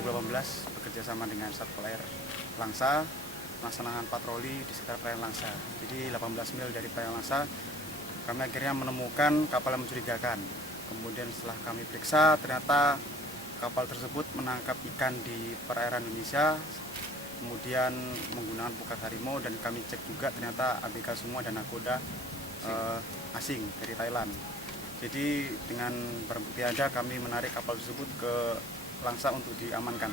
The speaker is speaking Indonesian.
2018 bekerja sama dengan Satpol Air Langsa melaksanakan patroli di sekitar perairan Langsa. Jadi 18 mil dari perairan Langsa kami akhirnya menemukan kapal yang mencurigakan. Kemudian setelah kami periksa, ternyata kapal tersebut menangkap ikan di perairan Indonesia, kemudian menggunakan pukat harimau, dan kami cek juga ternyata ABK semua dan nakoda asing dari Thailand. Jadi dengan barang bukti ada, kami menarik kapal tersebut ke Langsa untuk diamankan.